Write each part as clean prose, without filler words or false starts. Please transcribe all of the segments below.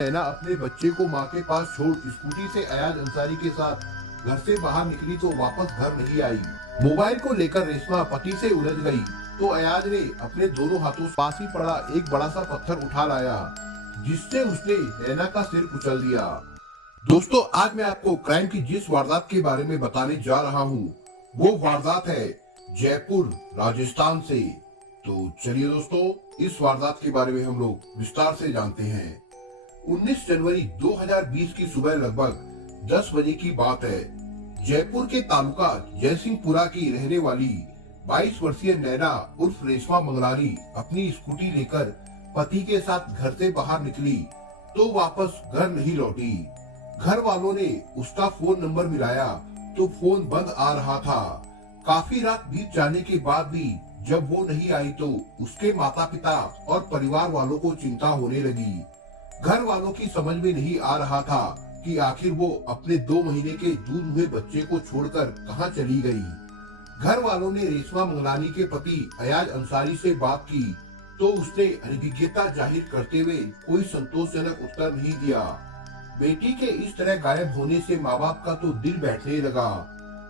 नैना अपने बच्चे को माँ के पास छोड़ स्कूटी से अयाज अंसारी के साथ घर से बाहर निकली तो वापस घर नहीं आई। मोबाइल को लेकर रेशमा पति से उलझ गई तो अयाज ने अपने दोनों हाथों से पास ही पड़ा एक बड़ा सा पत्थर उठा लाया, जिससे उसने नैना का सिर कुचल दिया। दोस्तों, आज मैं आपको क्राइम की जिस वारदात के बारे में बताने जा रहा हूँ वो वारदात है जयपुर राजस्थान से। तो चलिए दोस्तों, इस वारदात के बारे में हम लोग विस्तार से जानते हैं। 19 जनवरी 2020 की सुबह लगभग 10 बजे की बात है। जयपुर के तालुका जयसिंहपुरा की रहने वाली 22 वर्षीय नैना उर्फ रेशमा मंगलानी अपनी स्कूटी लेकर पति के साथ घर से बाहर निकली तो वापस घर नहीं लौटी। घर वालों ने उसका फोन नंबर मिलाया तो फोन बंद आ रहा था। काफी रात बीत जाने के बाद भी जब वो नहीं आई तो उसके माता पिता और परिवार वालों को चिंता होने लगी। घर वालों की समझ में नहीं आ रहा था कि आखिर वो अपने 2 महीने के दूध हुए बच्चे को छोड़कर कहां चली गई। घर वालों ने रेशमा मंगलानी के पति अयाज अंसारी से बात की तो उसने अनभिज्ञता जाहिर करते हुए कोई संतोषजनक उत्तर नहीं दिया। बेटी के इस तरह गायब होने से माँ बाप का तो दिल बैठने लगा।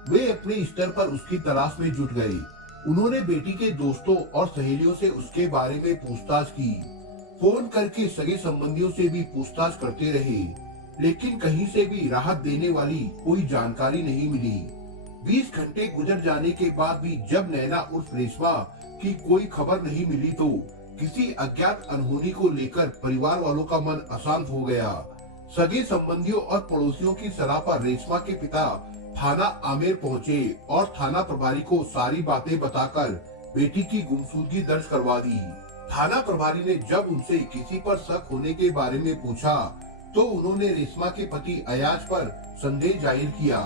वे अपने स्तर पर उसकी तलाश में जुट गए। उन्होंने बेटी के दोस्तों और सहेलियों से उसके बारे में पूछताछ की। फोन करके सगे संबंधियों से भी पूछताछ करते रहे, लेकिन कहीं से भी राहत देने वाली कोई जानकारी नहीं मिली। 20 घंटे गुजर जाने के बाद भी जब नैना उर्फ रेशमा की कोई खबर नहीं मिली तो किसी अज्ञात अनहोनी को लेकर परिवार वालों का मन अशांत हो गया। सगे संबंधियों और पड़ोसियों की सलाह पर रेशमा के पिता थाना आमेर पहुंचे और थाना प्रभारी को सारी बातें बताकर बेटी की गुमशुदगी दर्ज करवा दी। थाना प्रभारी ने जब उनसे किसी पर शक होने के बारे में पूछा तो उन्होंने रेशमा के पति अयाज पर संदेह जाहिर किया,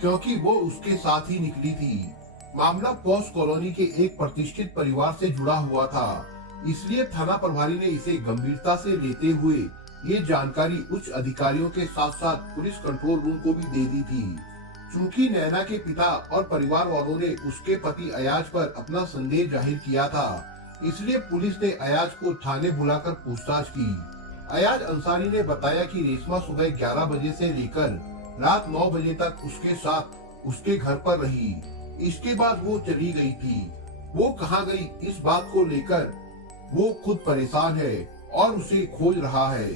क्योंकि वो उसके साथ ही निकली थी। मामला पॉस कॉलोनी के एक प्रतिष्ठित परिवार से जुड़ा हुआ था, इसलिए थाना प्रभारी ने इसे गंभीरता से लेते हुए ये जानकारी उच्च अधिकारियों के साथ साथ पुलिस कंट्रोल रूम को भी दे दी थी। चूंकि नैना के पिता और परिवार वालों ने उसके पति अयाज पर अपना संदेह जाहिर किया था, इसलिए पुलिस ने अयाज को थाने बुलाकर पूछताछ की। अयाज अंसारी ने बताया कि रेशमा सुबह 11 बजे से लेकर रात 9 बजे तक उसके साथ उसके घर पर रही। इसके बाद वो चली गई थी। वो कहाँ गई, इस बात को लेकर वो खुद परेशान है और उसे खोज रहा है।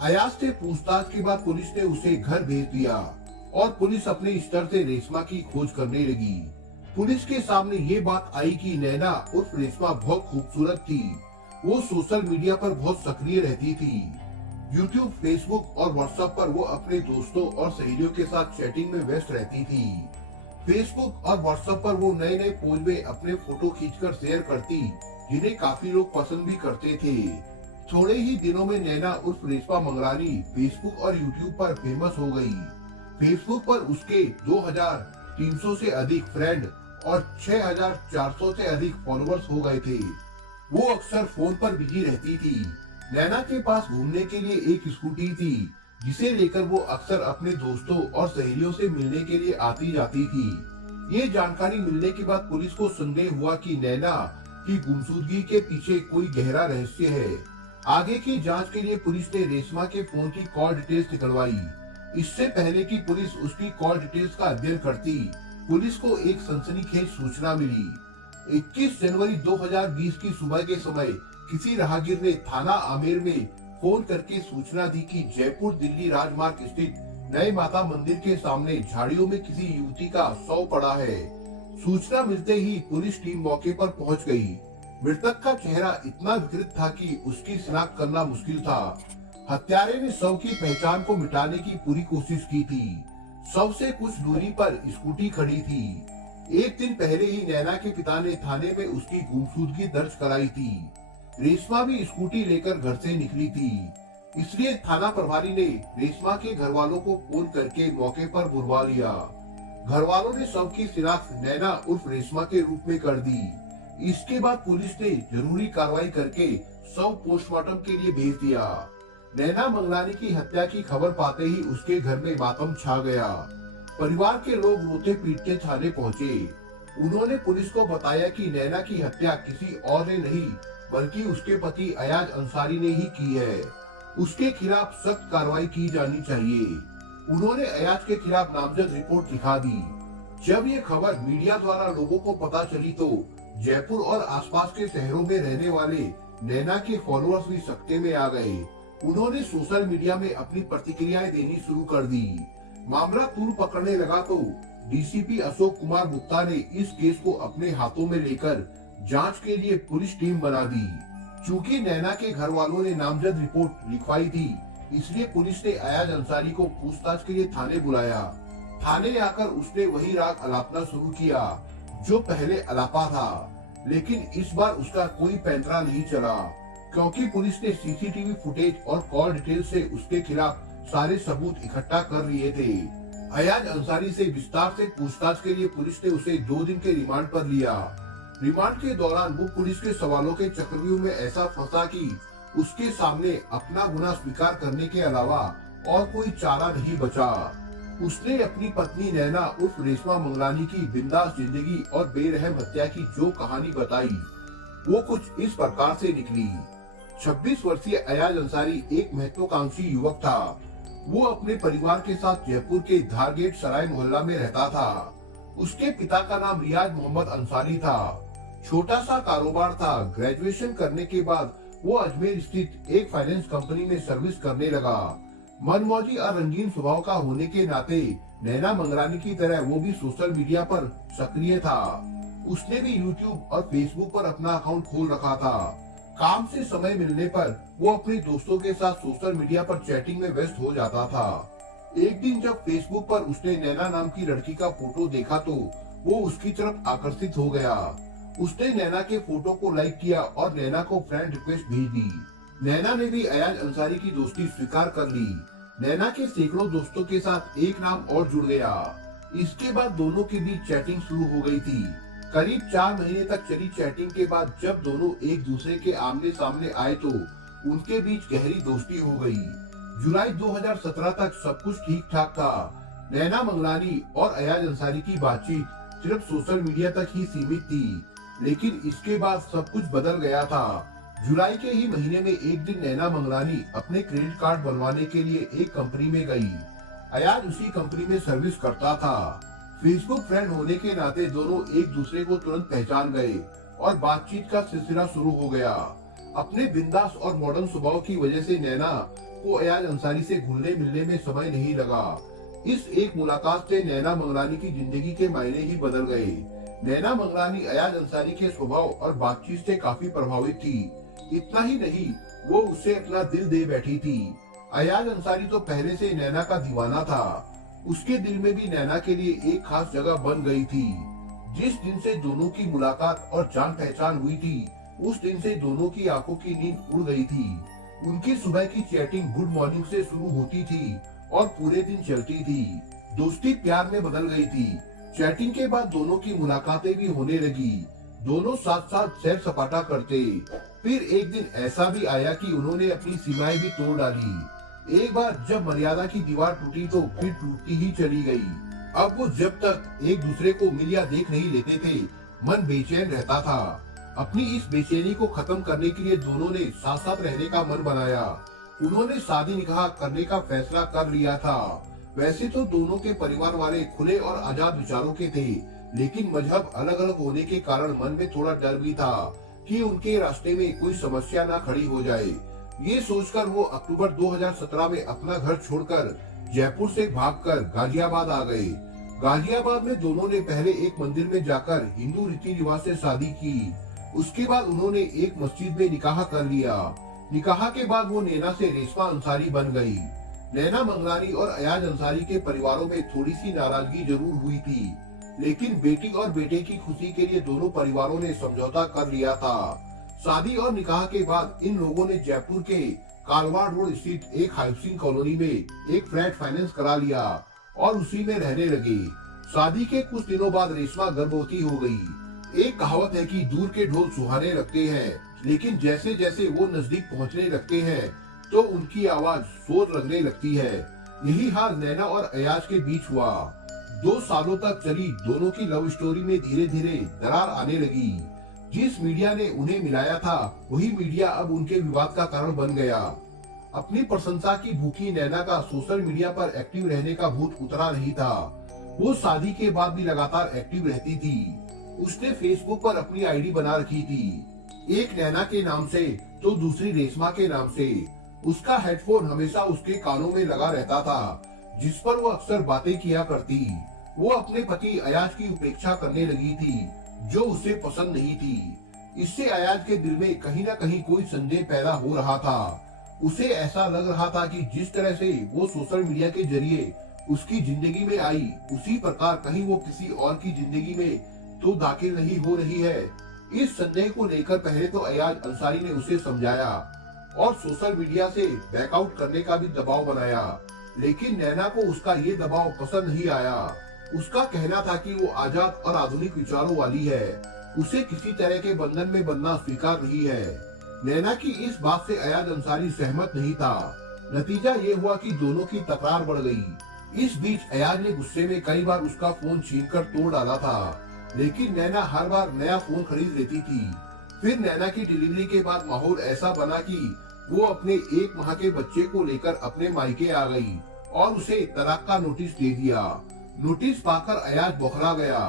अयाज से पूछताछ के बाद पुलिस ने उसे घर भेज दिया और पुलिस अपने स्तर से रेशमा की खोज करने लगी। पुलिस के सामने ये बात आई कि नैना उर्फ रेशमा बहुत खूबसूरत थी। वो सोशल मीडिया पर बहुत सक्रिय रहती थी। यूट्यूब, फेसबुक और व्हाट्सएप पर वो अपने दोस्तों और सहेलियों के साथ चैटिंग में व्यस्त रहती थी। फेसबुक और व्हाट्सएप पर वो नए नए पोज में अपने फोटो खींचकर शेयर करती, जिन्हें काफी लोग पसंद भी करते थे। थोड़े ही दिनों में नैना उर्फ रेशमा मंगलानी फेसबुक और यूट्यूब पर फेमस हो गई। फेसबुक पर उसके 2300 से अधिक फ्रेंड और 6400 से अधिक फॉलोअर्स हो गए थे। वो अक्सर फोन पर बिजी रहती थी। नैना के पास घूमने के लिए एक स्कूटी थी, जिसे लेकर वो अक्सर अपने दोस्तों और सहेलियों से मिलने के लिए आती जाती थी। ये जानकारी मिलने के बाद पुलिस को संदेह हुआ कि नैना की गुमशुदगी के पीछे कोई गहरा रहस्य है। आगे की जांच के लिए पुलिस ने रेशमा के फोन की कॉल डिटेल्स निकलवाई। इससे पहले कि पुलिस उसकी कॉल डिटेल्स का अध्ययन करती, पुलिस को एक सनसनीखेज सूचना मिली। 21 जनवरी 2020 की सुबह के समय किसी राहगीर ने थाना आमेर में फोन करके सूचना दी कि जयपुर दिल्ली राजमार्ग स्थित नए माता मंदिर के सामने झाड़ियों में किसी युवती का शव पड़ा है। सूचना मिलते ही पुलिस टीम मौके पर पहुंच गई। मृतक का चेहरा इतना विकृत था कि उसकी शिनाख्त करना मुश्किल था। हत्यारे ने शव की पहचान को मिटाने की पूरी कोशिश की थी। शव से कुछ दूरी पर स्कूटी खड़ी थी। एक दिन पहले ही नैना के पिता ने थाने में उसकी गुमशुदगी दर्ज कराई थी। रेशमा भी स्कूटी लेकर घर से निकली थी, इसलिए थाना प्रभारी ने रेशमा के घर वालों को फोन करके मौके पर बुलवा लिया। घर वालों ने शव की शिनाख्त नैना उर्फ रेशमा के रूप में कर दी। इसके बाद पुलिस ने जरूरी कार्रवाई करके शव पोस्टमार्टम के लिए भेज दिया। नैना मंगलानी की हत्या की खबर पाते ही उसके घर में मातम छा गया। परिवार के लोग रोते पीटते थाने पहुंचे। उन्होंने पुलिस को बताया कि नैना की हत्या किसी और ने नहीं बल्कि उसके पति अयाज अंसारी ने ही की है। उसके खिलाफ सख्त कार्रवाई की जानी चाहिए। उन्होंने अयाज के खिलाफ नामजद रिपोर्ट लिखा दी। जब ये खबर मीडिया द्वारा लोगों को पता चली तो जयपुर और आसपास के शहरों में रहने वाले नैना के फॉलोअर्स भी सकते में आ गए। उन्होंने सोशल मीडिया में अपनी प्रतिक्रियाएं देनी शुरू कर दी। मामला तूल पकड़ने लगा तो डीसीपी अशोक कुमार गुप्ता ने इस केस को अपने हाथों में लेकर जांच के लिए पुलिस टीम बना दी। चूंकि नैना के घर वालों ने नामजद रिपोर्ट लिखवाई थी, इसलिए पुलिस ने अयाज अंसारी को पूछताछ के लिए थाने बुलाया। थाने आकर उसने वही राग अलापना शुरू किया जो पहले अलापा था, लेकिन इस बार उसका कोई पैंतरा नहीं चला, क्योंकि पुलिस ने सीसीटीवी फुटेज और कॉल डिटेल से उसके खिलाफ सारे सबूत इकट्ठा कर लिए थे। अयाज अंसारी से विस्तार से पूछताछ के लिए पुलिस ने उसे 2 दिन के रिमांड पर लिया। रिमांड के दौरान वो पुलिस के सवालों के चक्रव्यूह में ऐसा फंसा कि उसके सामने अपना गुनाह स्वीकार करने के अलावा और कोई चारा नहीं बचा। उसने अपनी पत्नी नैना उर्फ रेशमा मंगलानी की बिंदास जिंदगी और बेरहम हत्या की जो कहानी बताई, वो कुछ इस प्रकार से निकली। 26 वर्षीय अयाज अंसारी एक महत्वाकांक्षी युवक था। वो अपने परिवार के साथ जयपुर के धारगेट सराय मोहल्ला में रहता था। उसके पिता का नाम रियाज मोहम्मद अंसारी था। छोटा सा कारोबार था। ग्रेजुएशन करने के बाद वो अजमेर स्थित एक फाइनेंस कंपनी में सर्विस करने लगा। मनमौजी और रंगीन स्वभाव का होने के नाते नैना मंगलानी की तरह वो भी सोशल मीडिया पर सक्रिय था। उसने भी यूट्यूब और फेसबुक पर अपना अकाउंट खोल रखा था। काम से समय मिलने पर वो अपने दोस्तों के साथ सोशल मीडिया पर चैटिंग में व्यस्त हो जाता था। एक दिन जब फेसबुक पर उसने नैना नाम की लड़की का फोटो देखा तो वो उसकी तरफ आकर्षित हो गया। उसने नैना के फोटो को लाइक किया और नैना को फ्रेंड रिक्वेस्ट भेज दी। नैना ने भी अयाज अंसारी की दोस्ती स्वीकार कर ली। नैना के सैकड़ों दोस्तों के साथ एक नाम और जुड़ गया। इसके बाद दोनों के बीच चैटिंग शुरू हो गई थी। करीब 4 महीने तक चली चैटिंग के बाद जब दोनों एक दूसरे के आमने सामने आए तो उनके बीच गहरी दोस्ती हो गई। जुलाई 2017 तक सब कुछ ठीक ठाक था। नैना मंगलानी और अयाज अंसारी की बातचीत सिर्फ सोशल मीडिया तक ही सीमित थी, लेकिन इसके बाद सब कुछ बदल गया था। जुलाई के ही महीने में एक दिन नैना मंगलानी अपने क्रेडिट कार्ड बनवाने के लिए एक कंपनी में गई। अयाज उसी कंपनी में सर्विस करता था। फेसबुक फ्रेंड होने के नाते दोनों एक दूसरे को तुरंत पहचान गए और बातचीत का सिलसिला शुरू हो गया। अपने बिंदास और मॉडर्न स्वभाव की वजह से नैना को अयाज अंसारी से घुलने मिलने में समय नहीं लगा। इस एक मुलाकात से नैना मंगलानी की जिंदगी के मायने ही बदल गए। नैना मंगलानी अयाज अंसारी के स्वभाव और बातचीत से काफी प्रभावित थी। इतना ही नहीं, वो उसे अपना दिल दे बैठी थी। अयाज अंसारी तो पहले से नैना का दीवाना था। उसके दिल में भी नैना के लिए एक खास जगह बन गई थी। जिस दिन से दोनों की मुलाकात और जान पहचान हुई थी, उस दिन से दोनों की आंखों की नींद उड़ गई थी। उनकी सुबह की चैटिंग गुड मॉर्निंग से शुरू होती थी और पूरे दिन चलती थी। दोस्ती प्यार में बदल गई थी। चैटिंग के बाद दोनों की मुलाकातें भी होने लगी। दोनों साथ साथ सैर सपाटा करते। फिर एक दिन ऐसा भी आया कि उन्होंने अपनी सीमाएं भी तोड़ डाली। एक बार जब मर्यादा की दीवार टूटी तो फिर टूटती ही चली गई। अब वो जब तक एक दूसरे को मिल या देख नहीं लेते थे, मन बेचैन रहता था। अपनी इस बेचैनी को खत्म करने के लिए दोनों ने साथ साथ रहने का मन बनाया। उन्होंने शादी निकाह करने का फैसला कर लिया था। वैसे तो दोनों के परिवार वाले खुले और आजाद विचारों के थे, लेकिन मजहब अलग अलग होने के कारण मन में थोड़ा डर भी था कि उनके रास्ते में कोई समस्या ना खड़ी हो जाए। ये सोचकर वो अक्टूबर 2017 में अपना घर छोड़कर जयपुर से भागकर गाजियाबाद आ गए। गाजियाबाद में दोनों ने पहले एक मंदिर में जाकर हिंदू रीति रिवाज से शादी की। उसके बाद उन्होंने एक मस्जिद में निकाह कर लिया। निकाह के बाद वो नैना से रेशमा अंसारी बन गई। नैना मंगलानी और अयाज अंसारी के परिवारों में थोड़ी सी नाराजगी जरूर हुई थी, लेकिन बेटी और बेटे की खुशी के लिए दोनों परिवारों ने समझौता कर लिया था। शादी और निकाह के बाद इन लोगों ने जयपुर के कालवाड़ रोड स्थित एक हाउसिंग कॉलोनी में एक फ्लैट फाइनेंस करा लिया और उसी में रहने लगे। शादी के कुछ दिनों बाद रेशमा गर्भवती हो गई। एक कहावत है कि दूर के ढोल सुहाने लगते हैं, लेकिन जैसे जैसे वो नजदीक पहुंचने लगते हैं तो उनकी आवाज शोर लगने लगती है। यही हाल नैना और अयाज के बीच हुआ। 2 सालों तक चली दोनों की लव स्टोरी में धीरे धीरे दरार आने लगी। जिस मीडिया ने उन्हें मिलाया था, वही मीडिया अब उनके विवाद का कारण बन गया। अपनी प्रशंसा की भूखी नैना का सोशल मीडिया पर एक्टिव रहने का भूत उतरा नहीं था। वो शादी के बाद भी लगातार एक्टिव रहती थी। उसने फेसबुक पर अपनी आईडी बना रखी थी, एक नैना के नाम से तो दूसरी रेशमा के नाम से। उसका हेडफोन हमेशा उसके कानों में लगा रहता था, जिस पर वो अक्सर बातें किया करती। वो अपने पति अयाज की उपेक्षा करने लगी थी, जो उसे पसंद नहीं थी। इससे अयाज के दिल में कहीं न कहीं कोई संदेह पैदा हो रहा था। उसे ऐसा लग रहा था कि जिस तरह से वो सोशल मीडिया के जरिए उसकी जिंदगी में आई, उसी प्रकार कहीं वो किसी और की जिंदगी में तो दाखिल नहीं हो रही है। इस संदेह को लेकर पहले तो अयाज अंसारी ने उसे समझाया और सोशल मीडिया से बैकआउट करने का भी दबाव बनाया, लेकिन नैना को उसका ये दबाव पसंद नहीं आया। उसका कहना था कि वो आजाद और आधुनिक विचारों वाली है, उसे किसी तरह के बंधन में बंधना स्वीकार नहीं है। नैना की इस बात से अयाज अंसारी सहमत नहीं था। नतीजा ये हुआ कि दोनों की तकरार बढ़ गई। इस बीच अयाज ने गुस्से में कई बार उसका फोन छीनकर तोड़ डाला था, लेकिन नैना हर बार नया फोन खरीद लेती थी। फिर नैना की डिलीवरी के बाद माहौल ऐसा बना कि वो अपने 1 माह के बच्चे को लेकर अपने मायके आ गई और उसे तलाक का नोटिस दे दिया। नोटिस पाकर अयाज बौखला गया।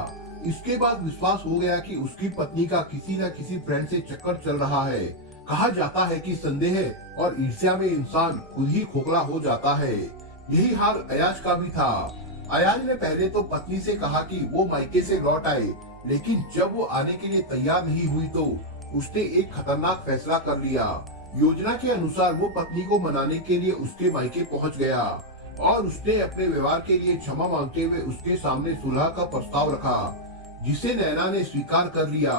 इसके बाद विश्वास हो गया कि उसकी पत्नी का किसी न किसी फ्रेंड से चक्कर चल रहा है। कहा जाता है कि संदेह और ईर्ष्या में इंसान खुद ही खोखला हो जाता है। यही हाल अयाज का भी था। अयाज ने पहले तो पत्नी से कहा कि वो मायके से लौट आए, लेकिन जब वो आने के लिए तैयार नहीं हुई तो उसने एक खतरनाक फैसला कर लिया। योजना के अनुसार वो पत्नी को मनाने के लिए उसके मायके पहुंच गया और उसने अपने व्यवहार के लिए क्षमा मांगते हुए उसके सामने सुलह का प्रस्ताव रखा, जिसे नैना ने स्वीकार कर लिया।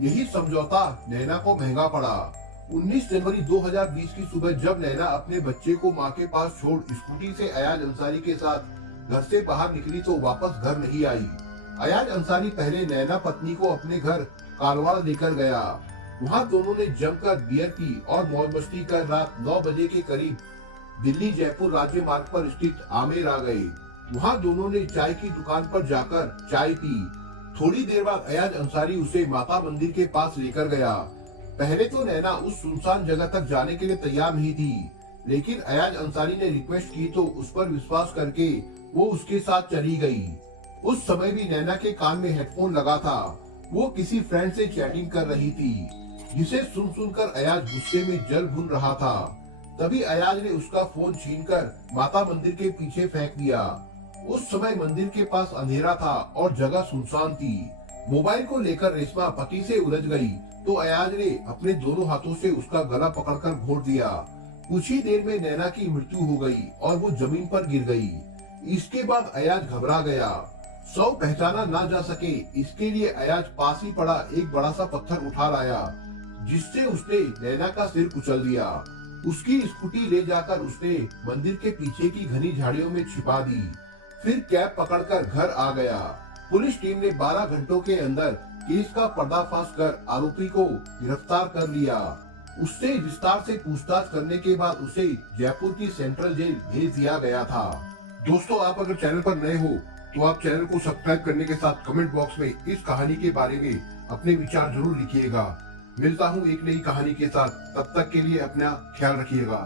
यही समझौता नैना को महंगा पड़ा। 19 जनवरी 2020 की सुबह जब नैना अपने बच्चे को मां के पास छोड़ स्कूटी से अयाज अंसारी के साथ घर से बाहर निकली तो वापस घर नहीं आई। अयाज अंसारी पहले नैना पत्नी को अपने घर कारवाड़ लेकर गया। वहां दोनों ने जमकर बियर पी और मौज मस्ती कर रात 9 बजे के करीब दिल्ली जयपुर राज्य मार्ग पर स्थित आमेर आ गए। वहां दोनों ने चाय की दुकान पर जाकर चाय पी। थोड़ी देर बाद अयाज अंसारी उसे माता मंदिर के पास लेकर गया। पहले तो नैना उस सुनसान जगह तक जाने के लिए तैयार नहीं थी, लेकिन अयाज अंसारी ने रिक्वेस्ट की तो उस पर विश्वास करके वो उसके साथ चली गई। उस समय भी नैना के कान में हेडफोन लगा था। वो किसी फ्रेंड से चैटिंग कर रही थी, जिसे सुन सुनकर अयाज गुस्से में जल भुन रहा था। तभी अयाज ने उसका फोन छीनकर माता मंदिर के पीछे फेंक दिया। उस समय मंदिर के पास अंधेरा था और जगह सुनसान थी। मोबाइल को लेकर रेशमा पति से उलझ गई तो अयाज ने अपने दोनों हाथों से उसका गला पकड़कर घोट दिया। कुछ ही देर में नैना की मृत्यु हो गई और वो जमीन पर गिर गई। इसके बाद अयाज घबरा गया। शव पहचाना ना जा सके, इसके लिए अयाज पास ही पड़ा एक बड़ा सा पत्थर उठा लाया, जिससे उसने नैना का सिर कुचल दिया। उसकी स्कूटी ले जाकर उसने मंदिर के पीछे की घनी झाड़ियों में छिपा दी। फिर कैब पकड़कर घर आ गया। पुलिस टीम ने 12 घंटों के अंदर केस का पर्दाफाश कर आरोपी को गिरफ्तार कर लिया। उससे विस्तार से पूछताछ करने के बाद उसे जयपुर की सेंट्रल जेल भेज दिया गया था। दोस्तों, आप अगर चैनल पर नए हो तो आप चैनल को सब्सक्राइब करने के साथ कमेंट बॉक्स में इस कहानी के बारे में अपने विचार जरूर लिखिएगा। मिलता हूँ एक नई कहानी के साथ, तब तक के लिए अपना ख्याल रखिएगा।